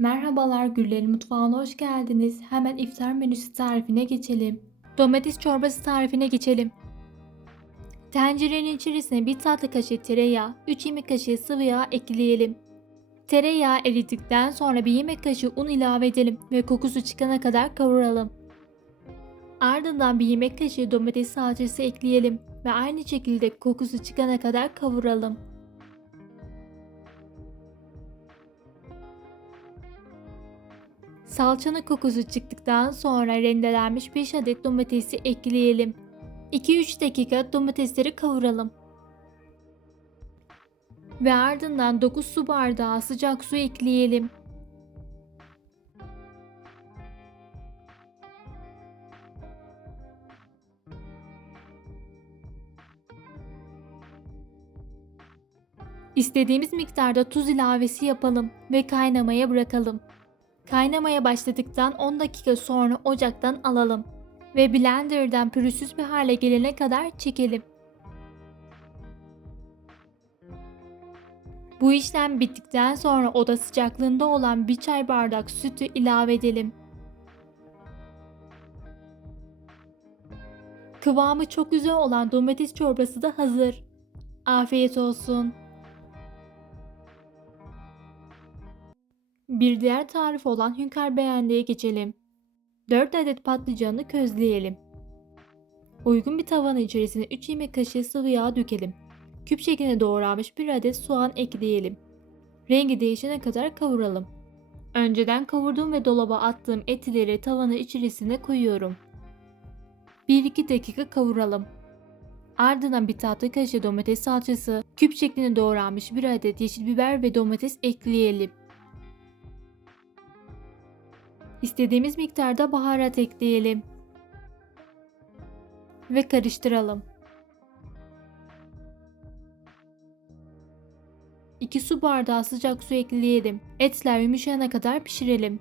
Merhabalar Güllerin Mutfağı'na hoş geldiniz. Hemen iftar menüsü tarifine geçelim. Domates çorbası tarifine geçelim. Tencerenin içerisine bir tatlı kaşığı tereyağı, 3 yemek kaşığı sıvı yağ ekleyelim. Tereyağı eridikten sonra bir yemek kaşığı un ilave edelim ve kokusu çıkana kadar kavuralım. Ardından bir yemek kaşığı domates salçası ekleyelim ve aynı şekilde kokusu çıkana kadar kavuralım. Salçanın kokusu çıktıktan sonra rendelenmiş 5 adet domatesi ekleyelim. 2-3 dakika domatesleri kavuralım. Ve ardından 9 su bardağı sıcak su ekleyelim. İstediğimiz miktarda tuz ilavesi yapalım ve kaynamaya bırakalım. Kaynamaya başladıktan 10 dakika sonra ocaktan alalım ve blenderdan pürüzsüz bir hale gelene kadar çekelim. Bu işlem bittikten sonra oda sıcaklığında olan bir çay bardak sütü ilave edelim. Kıvamı çok güzel olan domates çorbası da hazır. Afiyet olsun. Bir diğer tarif olan hünkar beğendiğe geçelim. 4 adet patlıcanı közleyelim. Uygun bir tavanın içerisine 3 yemek kaşığı sıvı yağ dökelim. Küp şeklinde doğranmış 1 adet soğan ekleyelim. Rengi değişene kadar kavuralım. Önceden kavurduğum ve dolaba attığım etleri tavanın içerisine koyuyorum. 1-2 dakika kavuralım. Ardından bir tatlı kaşığı domates salçası, küp şeklinde doğranmış 1 adet yeşil biber ve domates ekleyelim. İstediğimiz miktarda baharat ekleyelim. Ve karıştıralım. 2 su bardağı sıcak su ekleyelim. Etler yumuşayana kadar pişirelim.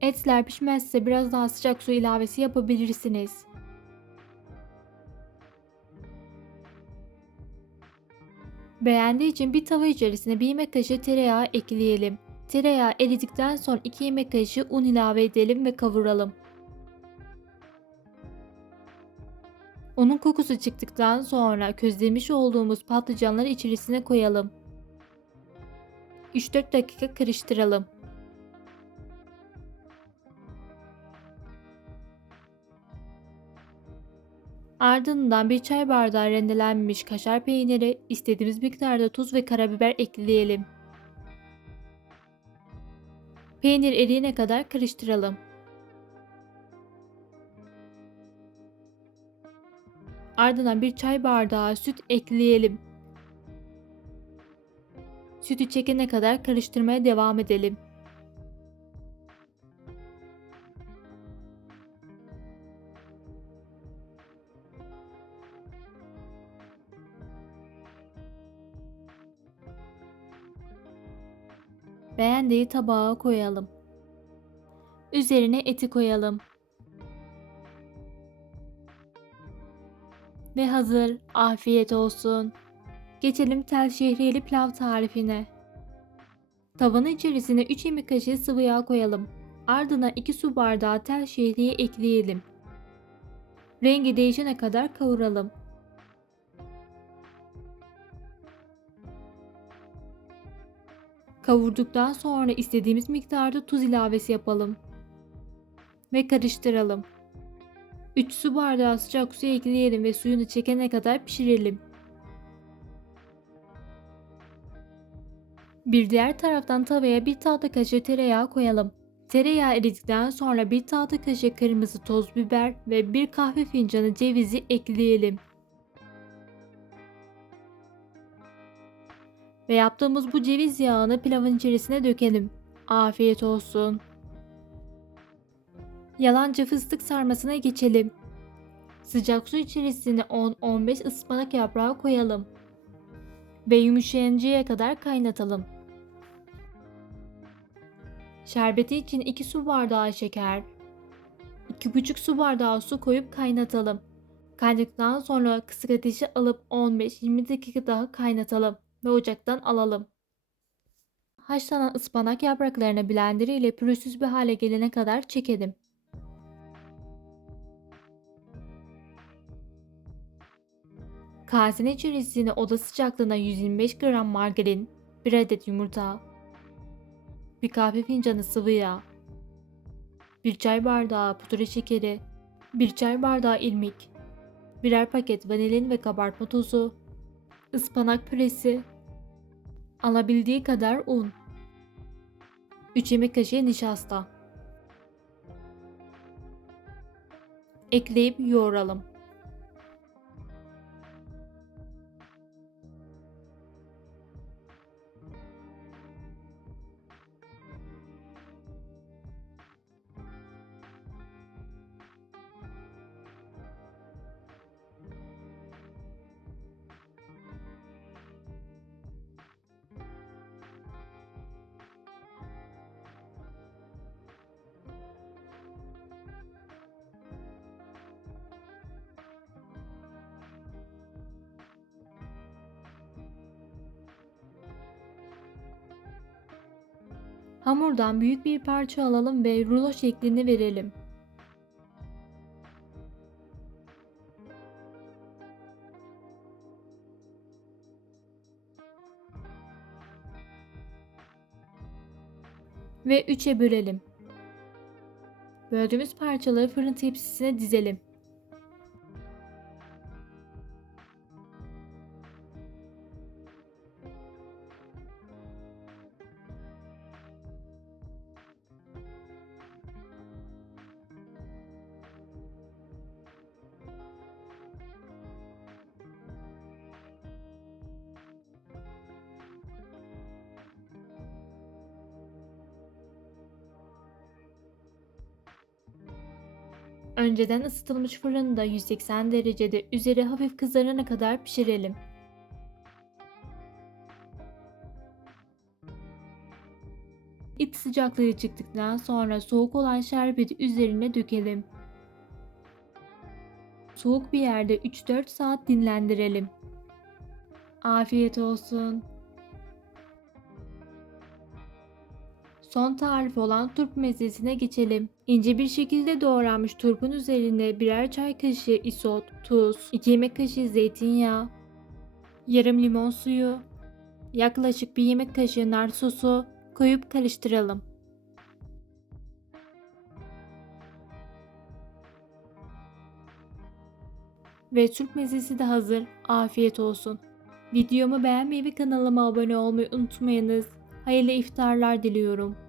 Etler pişmezse biraz daha sıcak su ilavesi yapabilirsiniz. Beğendiği için bir tava içerisine bir yemek kaşığı tereyağı ekleyelim. Tereyağı eridikten sonra 2 yemek kaşığı un ilave edelim ve kavuralım. Unun kokusu çıktıktan sonra közlemiş olduğumuz patlıcanları içerisine koyalım. 3-4 dakika karıştıralım. Ardından bir çay bardağı rendelenmiş kaşar peyniri, istediğimiz miktarda tuz ve karabiber ekleyelim. Peynir eriyene kadar karıştıralım. Ardından bir çay bardağı süt ekleyelim. Sütü çekene kadar karıştırmaya devam edelim. Beğendiği tabağa koyalım. Üzerine eti koyalım. Ve hazır. Afiyet olsun. Geçelim tel şehriyeli pilav tarifine. Tavanın içerisine 3 yemek kaşığı sıvı yağ koyalım. Ardına 2 su bardağı tel şehriye ekleyelim. Rengi değişene kadar kavuralım. Kavurduktan sonra istediğimiz miktarda tuz ilavesi yapalım. Ve karıştıralım. 3 su bardağı sıcak su ekleyelim ve suyunu çekene kadar pişirelim. Bir diğer taraftan tavaya bir tatlı kaşığı tereyağı koyalım. Tereyağı eridikten sonra bir tatlı kaşığı kırmızı toz biber ve bir kahve fincanı cevizi ekleyelim. Ve yaptığımız bu ceviz yağını pilavın içerisine dökelim. Afiyet olsun. Yalancı fıstık sarmasına geçelim. Sıcak su içerisine 10-15 ıspanak yaprağı koyalım. Ve yumuşayıncaya kadar kaynatalım. Şerbeti için 2 su bardağı şeker, 2,5 su bardağı su koyup kaynatalım. Kaynadıktan sonra kısık ateşe alıp 15-20 dakika daha kaynatalım ve ocaktan alalım. Haşlanan ıspanak yapraklarını blender ile pürüzsüz bir hale gelene kadar çekelim. Kasenin içerisine oda sıcaklığına 125 gram margarin, 1 adet yumurta, bir kahve fincanı sıvı yağ, 1 çay bardağı pudra şekeri, 1 çay bardağı irmik, birer paket vanilin ve kabartma tozu, ıspanak püresi, alabildiği kadar un, 3 yemek kaşığı nişasta. Ekleyip yoğuralım. Hamurdan büyük bir parça alalım ve rulo şeklini verelim. Ve üçe bölelim. Böldüğümüz parçaları fırın tepsisine dizelim. Önceden ısıtılmış fırında 180 derecede üzeri hafif kızarana kadar pişirelim. İç sıcaklığı çıktıktan sonra soğuk olan şerbeti üzerine dökelim. Soğuk bir yerde 3-4 saat dinlendirelim. Afiyet olsun. Son tarif olan turp mezesine geçelim. İnce bir şekilde doğranmış turpun üzerine birer çay kaşığı isot, tuz, 2 yemek kaşığı zeytinyağı, yarım limon suyu, yaklaşık bir yemek kaşığı nar sosu koyup karıştıralım. Ve turp mezesi de hazır. Afiyet olsun. Videomu beğenmeyi ve kanalıma abone olmayı unutmayınız. Hayırlı iftarlar diliyorum.